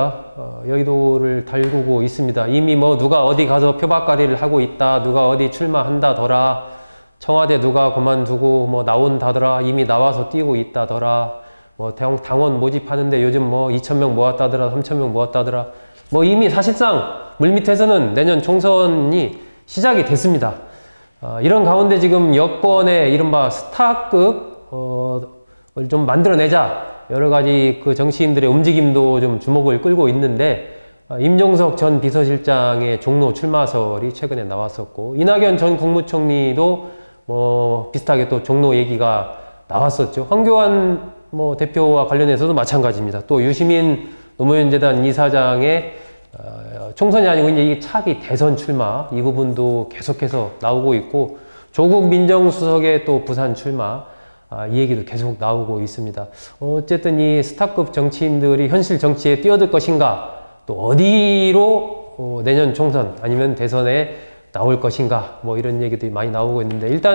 않습니까? 결국을 잘 쓰고 있습니다. 이미 뭐 누가 어디 가서 표방 발의를 하고 있다, 누가 어디 출마한다더라, 청와대 누가 그만두고 뭐 나오다더라, 이미 나와서 쓰고 있다더라, 당원 모집하는데 여기 뭐 2,000명 모았다더라, 3,000명 모았다더라. 뭐 이미 사실상 의미선생은 내년 총선이 시작이 됐습니다. 이런 가운데 지금 여권의 이른바 스타트 좀 만들어내자 여러 가지 그 정치인의 움직임도 좀 주목을 끌고 있는데 임종석 전 비서실장의 공모 출마서 생각해요. 이낙연 전 국무총리도 실상 이렇게 공모 얘기가 나왔었죠. 황교안 대표와 관련해서도 마찬가지입니다. 또 유승민 노무현재단 인사장의 총선이 아닌 차기 대선 출마 이 부분도 계속 나오고 있고 조국 민정수석의 또 부산 출마 이 나오고 있습니다. 어쨌든 이 스타트업 정치인들 현실 정치에 끼어들 것인가 어디로 내년 총선 대선에 나올 것인가 많이 나오고 있습니다. 일단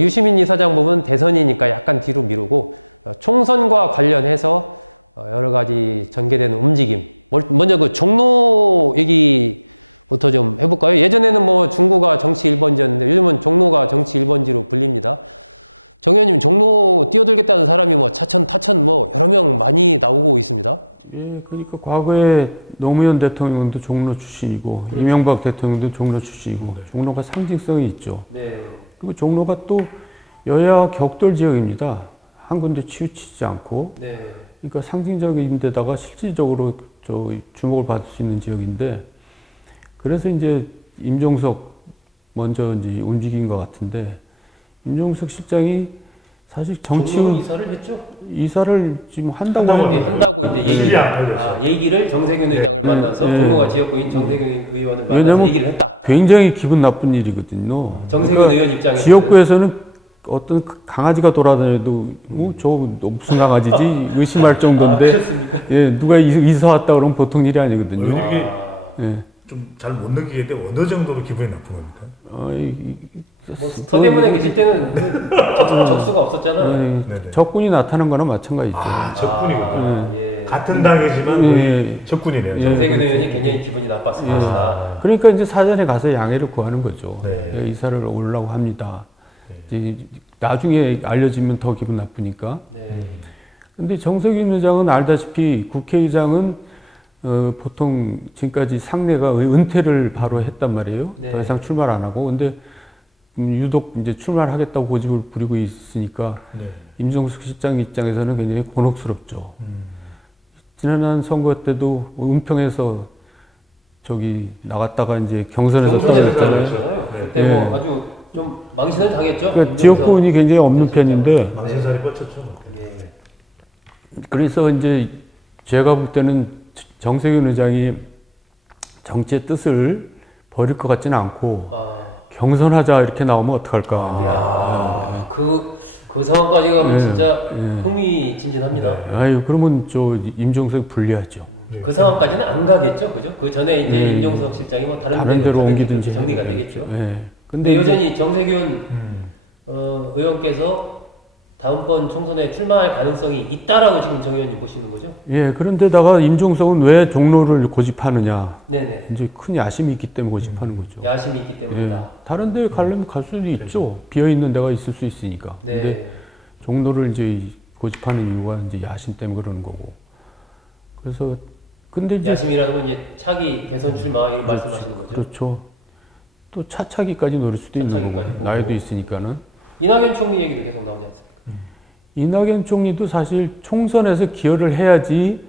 유승민 이사장 보면 대선이니까 약간 그리고 총선과 관련해서 여러 가지 정치적인 움직임 먼저 그 종로 얘기부터 좀 해볼까요? 예전에는 뭐 종로가 정치 2번지였는데 이름은 종로가 정치 2번지로 불립니다. 정현님 종로 끼어들겠다는 사람이 뭐 사천로 그런 명은 많이 나오고 있습니다. 예, 그러니까 과거에 노무현 대통령도 종로 출신이고 네. 이명박 대통령도 종로 출신이고 네. 종로가 상징성이 있죠. 네. 그리고 종로가 또 여야 격돌 지역입니다. 한 군데 치우치지 않고. 네. 그러니까 상징적인 데다가 실질적으로 주목을 받을 수 있는 지역인데 그래서 이제 임종석 먼저 이제 움직인 것 같은데 임종석 실장이 사실 정치운 이사를 했죠? 이사를 지금 한다고 하는데 얘기를 정세균 의원 만나서 종로가 지역구인 정세균 의원을 만나서 얘기를 했다. 굉장히 기분 나쁜 일이거든요. 정세균 그러니까 의원 입장에서 지역구에서는 어떤 강아지가 돌아다녀도 저 무슨 강아지지 의심할 정도인데 예, 누가 이사 왔다 그러면 보통 일이 아니거든요. 이게 예. 좀 잘 못 느끼게 돼 어느 정도로 기분이 나쁜 겁니까? 서대문에 계실 때는 적수가 없었잖아요. 적군이 나타난 거나 마찬가지죠. 적군이군요. 예. 같은 당이지만 적군이네요. 정세균 의원이 굉장히 기분이 나빴습니다. 그러니까 이제 사전에 가서 양해를 구하는 거죠. 네. 이사를 오려고 합니다. 나중에 알려지면 더 기분 나쁘니까. 근데 정세균 의장은 알다시피 국회의장은 보통 지금까지 상내가 은퇴를 바로 했단 말이에요. 네. 더 이상 출마를 안 하고. 근데 유독 이제 출마를 하겠다고 고집을 부리고 있으니까 임종석 실장 입장에서는 굉장히 곤혹스럽죠. 지난 선거 때도 은평에서 나갔다가 이제 경선에서 떨어졌잖아요. 그때 뭐 아주 좀 망신을 당했죠. 그러니까 지역구원이 굉장히 없는 편인데 망신살이 뻗쳤죠. 그래서 이제 제가 볼 때는 정세균 의장이 정치의 뜻을 버릴 것 같지는 않고 경선하자 이렇게 나오면 어떡할까. 그 상황까지 가면 진짜 흥미진진합니다. 아유, 그러면 임종석이 불리하죠. 그 상황까지는 안 가겠죠, 그죠? 그 전에 이제 임종석 실장이 뭐 다른 데로 옮기든지 정리가 되겠죠. 근데 여전히 정세균 의원께서 다음번 총선에 출마할 가능성이 있다라고 지금 정 의원님 보시는 거죠? 예, 그런데다가 임종석은 왜 종로를 고집하느냐. 네네. 이제 큰 야심이 있기 때문에 고집하는 거죠. 야심이 있기 때문이다. 다른 데 가려면 갈 수도 있죠. 비어있는 데가 있을 수 있으니까. 네. 근데 종로를 이제 고집하는 이유가 이제 야심 때문에 그러는 거고. 그래서, 근데 이제. 야심이라는 건 이제 차기 대선 출마 이런 말씀하시는 거죠? 그렇죠. 또 차차기까지 노릴 수도 있는 거고. 나이도 있으니까는. 이낙연 총리 얘기도 계속 나오지 않습니까? 이낙연 총리도 사실 총선에서 기여를 해야지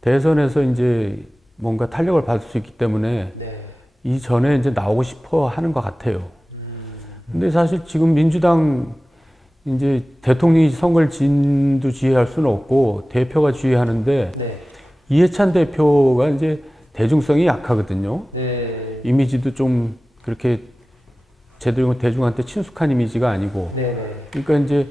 대선에서 이제 뭔가 탄력을 받을 수 있기 때문에 이전에 이제 나오고 싶어 하는 것 같아요. 근데 사실 지금 민주당 이제 대통령이 선거를 진두지휘할 수는 없고 대표가 지휘하는데 이해찬 대표가 이제 대중성이 약하거든요. 이미지도 좀 그렇게 제대로 대중한테 친숙한 이미지가 아니고. 그러니까 이제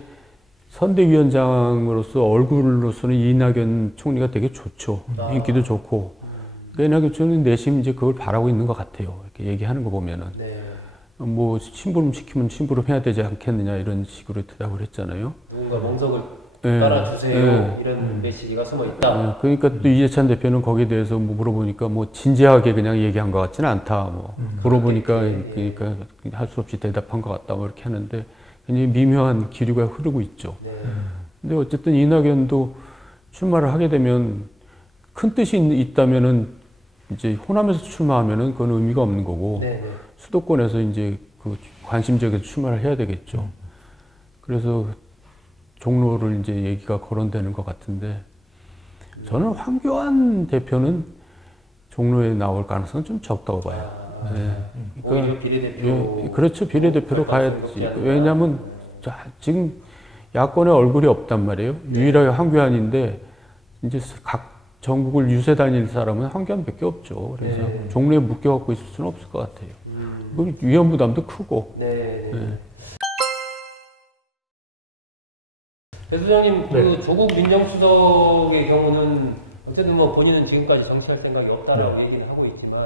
선대위원장으로서 얼굴로서는 이낙연 총리가 되게 좋죠. 인기도 좋고. 그러니까 이낙연 총리는 내심 이제 그걸 바라고 있는 것 같아요. 이렇게 얘기하는 거 보면은. 뭐 심부름 시키면 심부름 해야 되지 않겠느냐 이런 식으로 대답을 했잖아요. 누군가 멍석을 따라주세요. 이런 메시지가 숨어 있다. 그러니까 또 이재찬 대표는 거기에 대해서 뭐 물어보니까 뭐 진지하게 그냥 얘기한 것 같지는 않다. 뭐 물어보니까 그러니까 할 수 없이 대답한 것 같다. 뭐 이렇게 하는데 굉장히 미묘한 기류가 흐르고 있죠. 근데 어쨌든 이낙연도 출마를 하게 되면 큰 뜻이 있다면은 이제 호남에서 출마하면은 그건 의미가 없는 거고 수도권에서 이제 그 관심 지역에서 출마를 해야 되겠죠. 그래서 종로를 이제 얘기가 거론되는 것 같은데 저는 황교안 대표는 종로에 나올 가능성은 좀 적다고 봐요. 오히려 비례대표. 그렇죠. 비례대표로 가야지. 왜냐하면 지금 야권에 얼굴이 없단 말이에요. 유일하게 황교안인데 이제 각 전국을 유세 다닐 사람은 황교안밖에 없죠. 그래서 종로에 묶여갖고 있을 수는 없을 것 같아요. 위험 부담도 크고. 배 소장님, 그 조국 민정수석의 경우는 어쨌든 뭐 본인은 지금까지 정치할 생각이 없다라고 얘기를 하고 있지만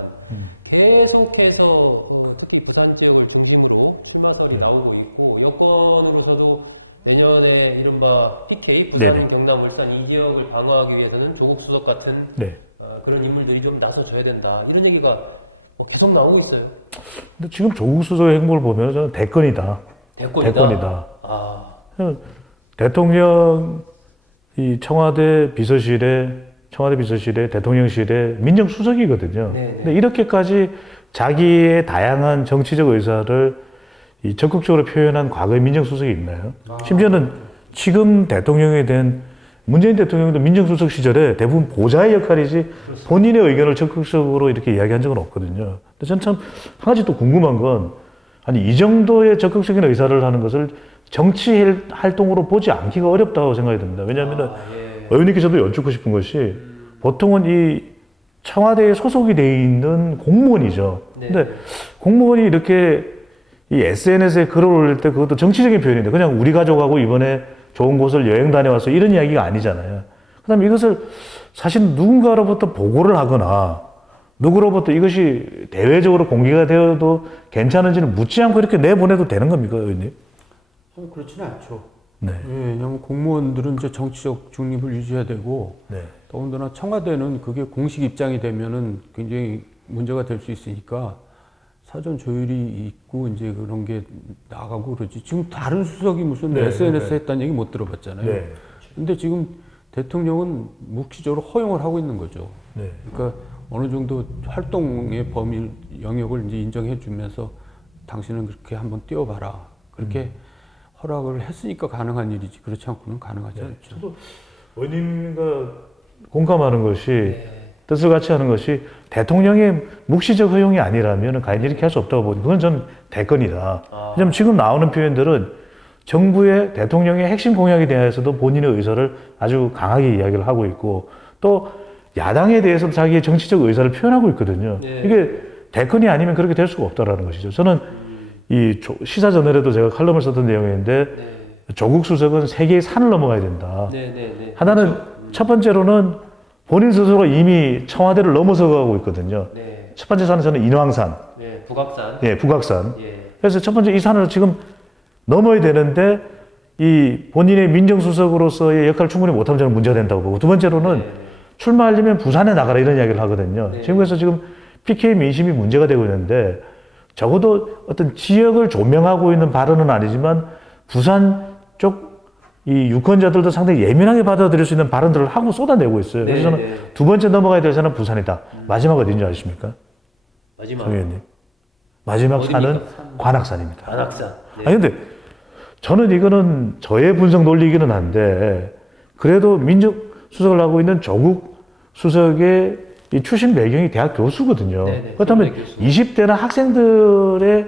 계속해서 특히 부산 지역을 중심으로 출마선이 나오고 있고 여권으로서도 내년에 이른바 PK, 부산, 경남, 울산 이 지역을 방어하기 위해서는 조국 수석 같은 그런 인물들이 좀 나서줘야 된다. 이런 얘기가 계속 나오고 있어요. 근데 지금 조국 수석의 행보를 보면 저는 대권이다. 대권이다. 대통령 이 청와대 비서실에 대통령실에 민정수석이거든요. 근데 이렇게까지 자기의 다양한 정치적 의사를 적극적으로 표현한 과거의 민정수석이 있나요? 심지어는 지금 대통령이 된 문재인 대통령도 민정수석 시절에 대부분 보좌의 역할이지 본인의 의견을 적극적으로 이렇게 이야기한 적은 없거든요. 근데 저는 참 한 가지 또 궁금한 건 아니 이 정도의 적극적인 의사를 하는 것을 정치 활동으로 보지 않기가 어렵다고 생각이 듭니다. 왜냐하면 의원님께서도 여쭙고 싶은 것이 보통은 이 청와대에 소속이 돼 있는 공무원이죠. 근데 공무원이 이렇게 이 SNS에 글을 올릴 때 그것도 정치적인 표현인데 그냥 우리 가족하고 이번에 좋은 곳을 여행 다녀왔어 이런 이야기가 아니잖아요. 그 다음에 이것을 사실 누군가로부터 보고를 하거나 누구로부터 이것이 대외적으로 공개가 되어도 괜찮은지는 묻지 않고 이렇게 내보내도 되는 겁니까, 의원님? 그렇지는 않죠. 왜냐하면 공무원들은 이제 정치적 중립을 유지해야 되고 더군다나 청와대는 그게 공식 입장이 되면은 굉장히 문제가 될 수 있으니까 사전 조율이 있고 이제 그런 게 나가고 그러지. 지금 다른 수석이 무슨 SNS 했다는 얘기 못 들어봤잖아요. 근데 지금 대통령은 묵시적으로 허용을 하고 있는 거죠. 그러니까 어느 정도 활동의 범위 영역을 이제 인정해 주면서 당신은 그렇게 한번 뛰어봐라. 그렇게 허락을 했으니까 가능한 일이지. 그렇지 않고는 가능하지 않죠. 저도 의원님과 공감하는 것이 뜻을 같이 하는 것이 대통령의 묵시적 허용이 아니라면 과연 이렇게 할 수 없다고 보니 그건 저는 대권이다. 왜냐하면 지금 나오는 표현들은 정부의 대통령의 핵심 공약에 대해서도 본인의 의사를 아주 강하게 이야기를 하고 있고 또 야당에 대해서도 자기의 정치적 의사를 표현하고 있거든요. 이게 대권이 아니면 그렇게 될 수가 없다라는 것이죠. 저는 이 시사 전날에도 제가 칼럼을 썼던 내용인데 조국 수석은 세계의 산을 넘어가야 된다. 하나는 첫 번째로는 본인 스스로 이미 청와대를 넘어서 가고 있거든요. 첫 번째 산은 저는 인왕산. 북악산. 북악산. 그래서 첫 번째 이 산을 지금 넘어야 되는데 이 본인의 민정수석으로서의 역할을 충분히 못하면 저는 문제가 된다고 보고 두 번째로는 출마하려면 부산에 나가라 이런 이야기를 하거든요. 지금 그래서 지금 PK 민심이 문제가 되고 있는데 적어도 어떤 지역을 조명하고 있는 발언은 아니지만 부산 쪽 이 유권자들도 상당히 예민하게 받아들일 수 있는 발언들을 하고 쏟아내고 있어요. 그래서 저는 두 번째 넘어가야 될 산은 부산이다. 마지막 어딘지 아십니까? 마지막. 의원님. 마지막 산은 관악산입니다. 관악산. 아니 근데 저는 이거는 저의 분석 논리이기는 한데 그래도 민정수석을 하고 있는 조국 수석의 이 출신 배경이 대학 교수거든요. 그렇다면 20대나 학생들의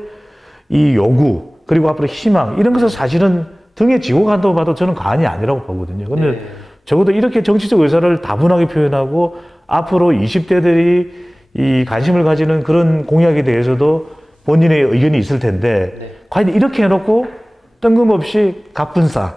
이 요구 그리고 앞으로 희망 이런 것을 사실은 등에 지고 간다고 봐도 저는 과언이 아니라고 보거든요. 근데 적어도 이렇게 정치적 의사를 다분하게 표현하고 앞으로 20대들이 이 관심을 가지는 그런 공약에 대해서도 본인의 의견이 있을 텐데 과연 이렇게 해놓고 뜬금없이 갑분싸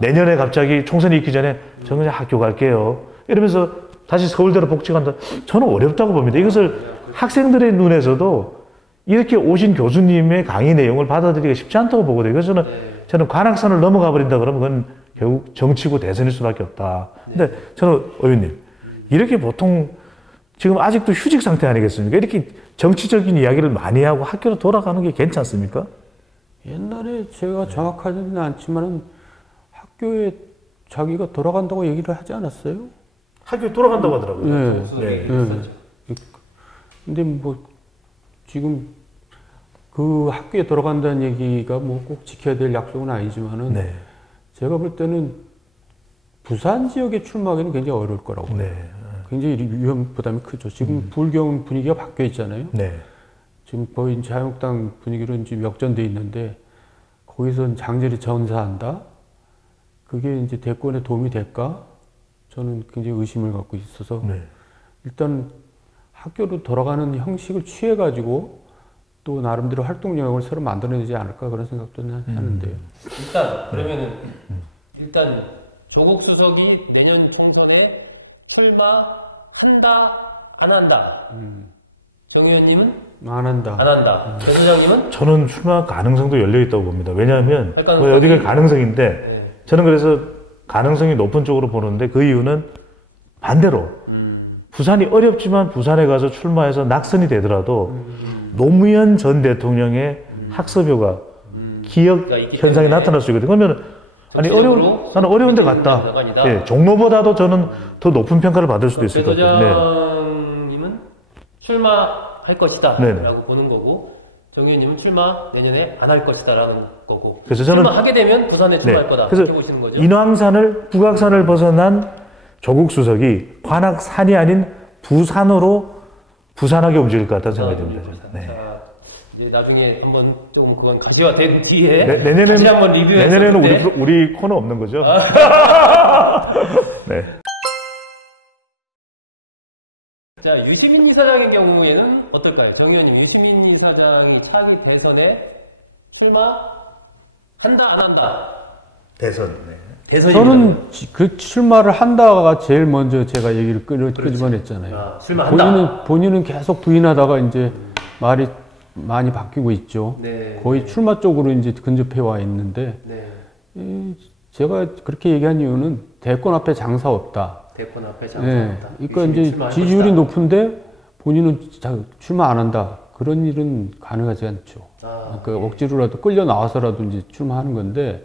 내년에 갑자기 총선이 있기 전에 저는 그냥 학교 갈게요 이러면서 다시 서울대로 복직한다. 저는 어렵다고 봅니다. 이것을 학생들의 눈에서도 이렇게 오신 교수님의 강의 내용을 받아들이기가 쉽지 않다고 보거든요. 그래서 저는 관악산을 넘어가 버린다 그러면 그건 결국 정치고 대선일 수밖에 없다. 근데 저는 의원님, 이렇게 보통 지금 아직도 휴직 상태 아니겠습니까? 이렇게 정치적인 이야기를 많이 하고 학교로 돌아가는 게 괜찮습니까? 옛날에 제가 정확하지는 않지만은 학교에 자기가 돌아간다고 얘기를 하지 않았어요? 학교에 돌아간다고 하더라고요. 네. 근데 뭐 지금 그 학교에 돌아간다는 얘기가 뭐 꼭 지켜야 될 약속은 아니지만은 제가 볼 때는 부산 지역에 출마하기는 굉장히 어려울 거라고 봐요. 굉장히 위험 부담이 크죠. 지금 부울경 분위기가 바뀌어 있잖아요. 지금 거의 자유한국당 분위기로 지금 역전돼 있는데 거기서 장제리 전사한다? 그게 이제 대권에 도움이 될까? 저는 굉장히 의심을 갖고 있어서 일단 학교로 돌아가는 형식을 취해가지고 또 나름대로 활동 영역을 새로 만들어내지 않을까 그런 생각도 하는데요. 일단 그러면은 일단 조국 수석이 내년 총선에 출마한다 안 한다. 정 의원님은 안 한다. 안 한다. 배 소장님은 저는 출마 가능성도 열려 있다고 봅니다. 왜냐하면 어디가 가능성인데 저는 그래서 가능성이 높은 쪽으로 보는데 그 이유는 반대로 부산이 어렵지만 부산에 가서 출마해서 낙선이 되더라도 노무현 전 대통령의 학습효가 기억 현상이 나타날 수 있거든요. 그러면 아니 나는 어려운 데 갔다. 종로보다도 저는 더 높은 평가를 받을 수도 있을 것 같아요. 배 소장님은 출마할 것이다 라고 보는 거고 정 의원님은 출마 내년에 안 할 것이다 라는 거고 그래서 저는 출마하게 되면 부산에 출마할 거다 그래서 이렇게 보시는 거죠? 인왕산을 북악산을 벗어난 조국 수석이 관악산이 아닌 부산으로 부산하게 움직일 것 같다는 생각이 듭니다. 자, 이제 나중에 한번 조금 그건 가시화된 뒤에 내년에는 다시 한번 리뷰해서 내년에는 우리 코너 없는 거죠? 네. 자, 유시민 이사장의 경우에는 어떨까요? 정 의원님, 유시민 이사장이 차기 대선에 출마한다, 안 한다? 대선. 저는 그 출마를 한다가 제일 먼저 제가 얘기를 끄집어냈잖아요. 출마한다. 본인은 계속 부인하다가 이제 말이 많이 바뀌고 있죠. 거의 출마 쪽으로 이제 근접해 와 있는데 제가 그렇게 얘기한 이유는 대권 앞에 장사 없다. 대권 앞에 장사 없다. 그러니까 이제 지지율이 높은데 본인은 출마 안 한다. 그런 일은 가능하지 않죠. 그러니까 억지로라도 끌려 나와서라도 이제 출마하는 건데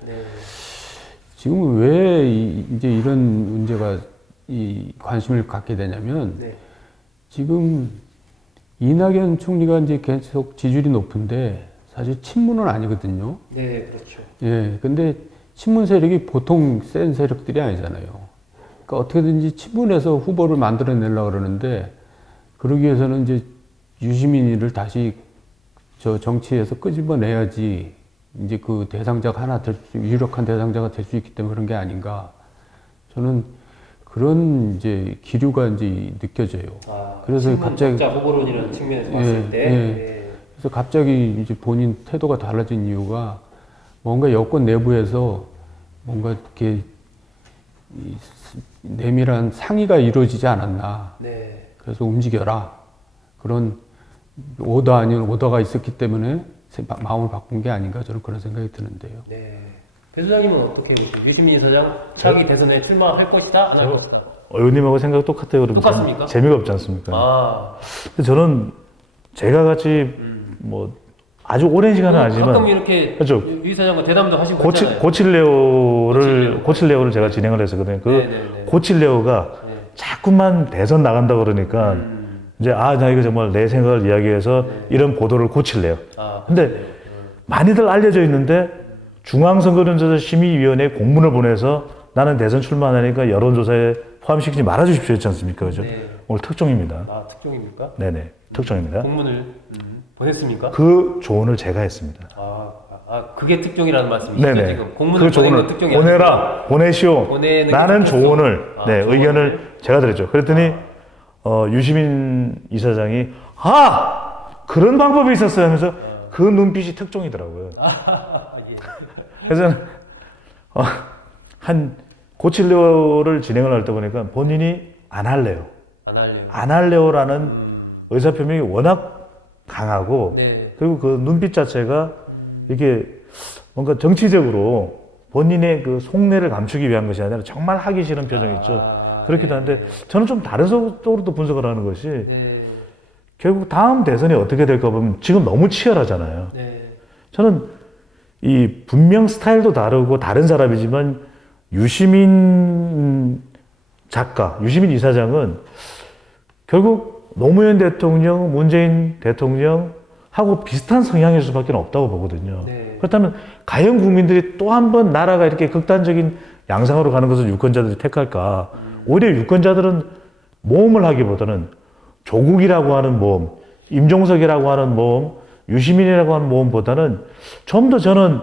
지금 왜 이제 이런 문제가 관심을 갖게 되냐면 지금 이낙연 총리가 이제 계속 지지율이 높은데 사실 친문은 아니거든요. 그렇죠. 근데 친문 세력이 보통 센 세력들이 아니잖아요. 그러니까 어떻게든지 친문에서 후보를 만들어내려고 그러는데 그러기 위해서는 이제 유시민이를 다시 저 정치에서 끄집어내야지 이제 그 대상자가 하나 유력한 대상자가 될 수 있기 때문에 그런 게 아닌가. 저는 그런 이제 기류가 이제 느껴져요. 그래서 갑자기 후보론이라는 측면에서 봤을 때 그래서 갑자기 이제 본인 태도가 달라진 이유가 뭔가 여권 내부에서 뭔가 이렇게 내밀한 상의가 이루어지지 않았나. 그래서 움직여라. 그런 오더 아닌 오더가 있었기 때문에 마음을 바꾼 게 아닌가 저는 그런 생각이 드는데요. 배 소장님은 어떻게 보세요? 유시민 이사장 차기 대선에 출마할 것이다? 안 할 것이다? 의원님하고 생각 똑같아요. 똑같습니까? 재미가 없지 않습니까? 근데 저는 제가 같이 뭐 아주 오랜 시간은 아니지만 가끔 이렇게 그렇죠. 유 이사장과 대담도 하시고 고칠레오를 제가 진행을 했었거든요. 고칠레오가 자꾸만 대선 나간다 그러니까 이제 나 이거 정말 내 생각을 이야기해서 이런 보도를 고칠래요. 근데 많이들 알려져 있는데 중앙선거론조사 심의위원회 공문을 보내서 나는 대선 출마 안 하니까 여론조사에 포함시키지 말아주십시오 했지 않습니까? 그죠? 오늘 특종입니다. 특종입니까? 네네, 특종입니다. 공문을 보냈습니까? 그 조언을 제가 했습니다. 그게 특종이라는 말씀이시죠? 네네. 지금 공문을 그 조언을 특종이 보내라, 보내시오. 나는 조언을, 의견을 제가 드렸죠. 그랬더니 유시민 이사장이 그런 방법이 있었어요 하면서 그 눈빛이 특종이더라고요. 그래서 한 고칠레오를 진행을 할 때 보니까 본인이 안 할래요. 안 할래요라는 의사표명이 워낙 강하고 그리고 그 눈빛 자체가 이게 뭔가 정치적으로 본인의 그 속내를 감추기 위한 것이 아니라 정말 하기 싫은 표정이 있죠. 그렇기도 한데 저는 좀 다른 쪽으로도 분석을 하는 것이 결국 다음 대선이 어떻게 될까 보면 지금 너무 치열하잖아요. 저는 이 분명 스타일도 다르고 다른 사람이지만 유시민 작가, 유시민 이사장은 결국 노무현 대통령, 문재인 대통령하고 비슷한 성향일 수밖에 없다고 보거든요. 그렇다면 과연 국민들이 또 한 번 나라가 이렇게 극단적인 양상으로 가는 것을 유권자들이 택할까? 오히려 유권자들은 모험을 하기보다는 조국이라고 하는 모험, 임종석이라고 하는 모험, 유시민이라고 하는 모험보다는 좀 더 저는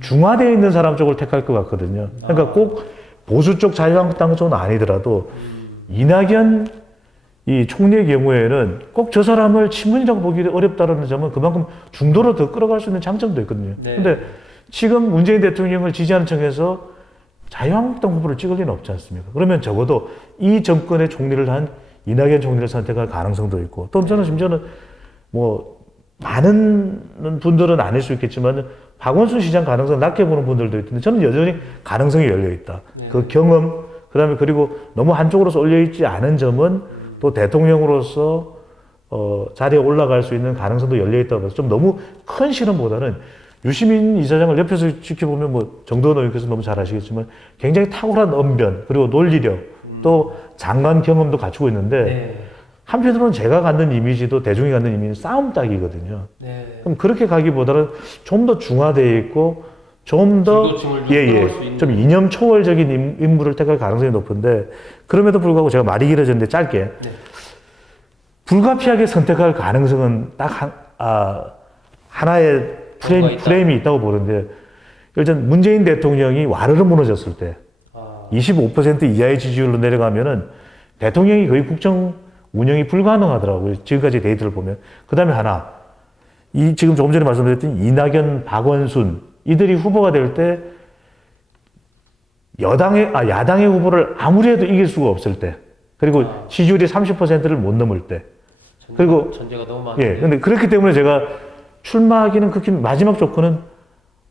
중화되어 있는 사람 쪽을 택할 것 같거든요. 그러니까 꼭 보수 쪽 자유한국당 쪽은 아니더라도 이낙연 이 총리의 경우에는 꼭 저 사람을 친문이라고 보기 어렵다는 점은 그만큼 중도로 더 끌어갈 수 있는 장점도 있거든요. 근데 지금 문재인 대통령을 지지하는 층에서 자유한국당 후보를 찍을 리는 없지 않습니까? 그러면 적어도 이 정권의 총리를 한 이낙연 총리를 선택할 가능성도 있고, 또 저는 심지어는 뭐 많은 분들은 아닐 수 있겠지만 박원순 시장 가능성 낮게 보는 분들도 있는데 저는 여전히 가능성이 열려 있다. 그 경험, 그다음에 그리고 너무 한쪽으로 쏠려 있지 않은 점은 또 대통령으로서 자리에 올라갈 수 있는 가능성도 열려 있다고 해서 좀 너무 큰 실험보다는 유시민 이사장을 옆에서 지켜보면 뭐 정도원 의원께서 너무 잘 아시겠지만 굉장히 탁월한 언변 그리고 논리력 또 장관 경험도 갖추고 있는데 한편으로는 제가 갖는 이미지도 대중이 갖는 이미지는 싸움닭이거든요. 그럼 그렇게 가기보다는 좀 더 중화되어 있고 좀 더 좀 이념 초월적인 인물을 택할 가능성이 높은데 그럼에도 불구하고 제가 말이 길어졌는데 짧게 불가피하게 선택할 가능성은 딱 하나의 프레임이 있다고 보는데 일단 문재인 대통령이 와르르 무너졌을 때 25% 이하의 지지율로 내려가면은 대통령이 거의 국정 운영이 불가능하더라고요. 지금까지 데이터를 보면. 그 다음에 하나, 지금 조금 전에 말씀드렸던 이낙연, 박원순, 이들이 후보가 될 때 야당의 후보를 아무리 해도 이길 수가 없을 때, 그리고 지지율이 30%를 못 넘을 때, 그리고 전제가 너무 많은데. 근데 그렇기 때문에 제가 출마하기는 극히 마지막 조건은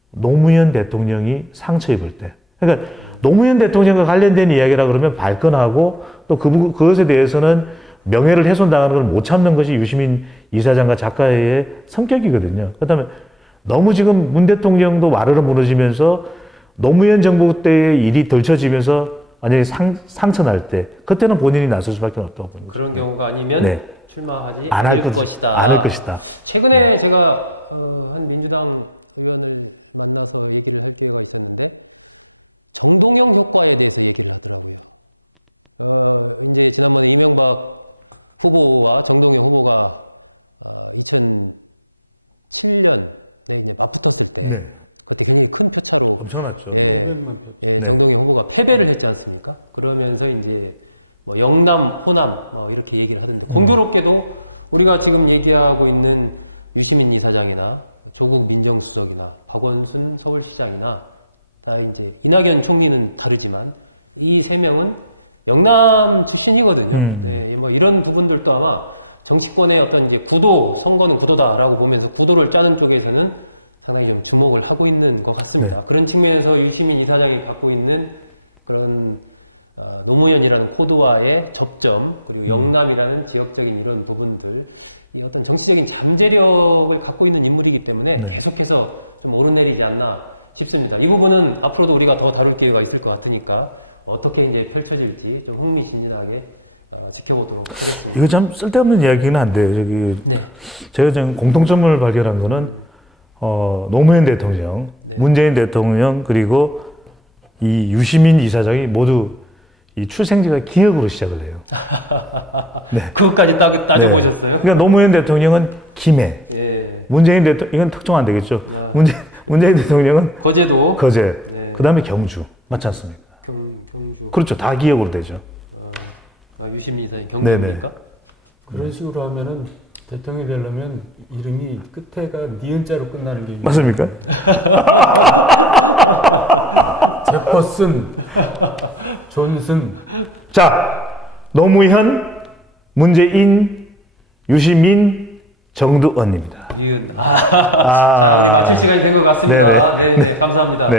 노무현 대통령이 상처 입을 때. 그러니까 노무현 대통령과 관련된 이야기라 그러면 발끈하고 또 그것에 대해서는 명예를 훼손당하는 걸 못 참는 것이 유시민 이사장과 작가의 성격이거든요. 그렇다면 너무 지금 문 대통령도 와르르 무너지면서 노무현 정부 때의 일이 덜쳐지면서 완전히 상처 날 때 그때는 본인이 나설 수밖에 없다고 보는 거죠. 그런 경우가 아니면 출마하지 않을 것이다. 최근에 제가 한 민주당 의원을 만나서 얘기를 해드린 것 같은데 정동영 효과에 대해서 얘기했습니다. 이제 지난번에 이명박 후보와 정동영 후보가 2007년 맞붙었을 때 그때 굉장히 큰 표차로 엄청났죠. 500만 표. 정동영 후보가 패배를 했지 않습니까? 그러면서 이제 뭐 영남, 호남 이렇게 얘기를 하는데 공교롭게도 우리가 지금 얘기하고 있는 유시민 이사장이나 조국 민정수석이나 박원순 서울시장이나 다 이제 이낙연 총리는 다르지만 이 세 명은 영남 출신이거든요. 뭐 이런 부분들도 아마 정치권의 어떤 이제 구도, 선거는 구도다라고 보면서 구도를 짜는 쪽에서는 상당히 좀 주목을 하고 있는 것 같습니다. 그런 측면에서 유시민 이사장이 갖고 있는 그런 노무현이라는 코드와의 접점, 그리고 영남이라는 지역적인 이런 부분들, 이 어떤 정치적인 잠재력을 갖고 있는 인물이기 때문에 계속해서 좀 오르내리지 않나 싶습니다. 이 부분은 앞으로도 우리가 더 다룰 기회가 있을 것 같으니까 어떻게 이제 펼쳐질지 좀 흥미진진하게 지켜보도록 하겠습니다. 이거 참 쓸데없는 이야기는 한데 제가 지금 공통점을 발견한 거는 노무현 대통령, 문재인 대통령 그리고 이 유시민 이사장이 모두 이 출생지가 기역으로 시작을 해요. 그것까지 따져보셨어요? 그러니까 노무현 대통령은 김해, 문재인 대통령 이건 특정 안 되겠죠. 문재인 대통령은 거제, 그 다음에 경주 맞지 않습니까? 경주. 그렇죠. 다 기역으로 되죠. 유시민 이사장이 경주입니까? 그런 식으로 하면은 대통령이 되려면 이름이 끝에가 니은자로 끝나는 게 맞습니까? 제퍼슨, 존슨. 자, 노무현, 문재인, 유시민, 정두원입니다. 시간이 된 것 같습니다. 네, 감사합니다.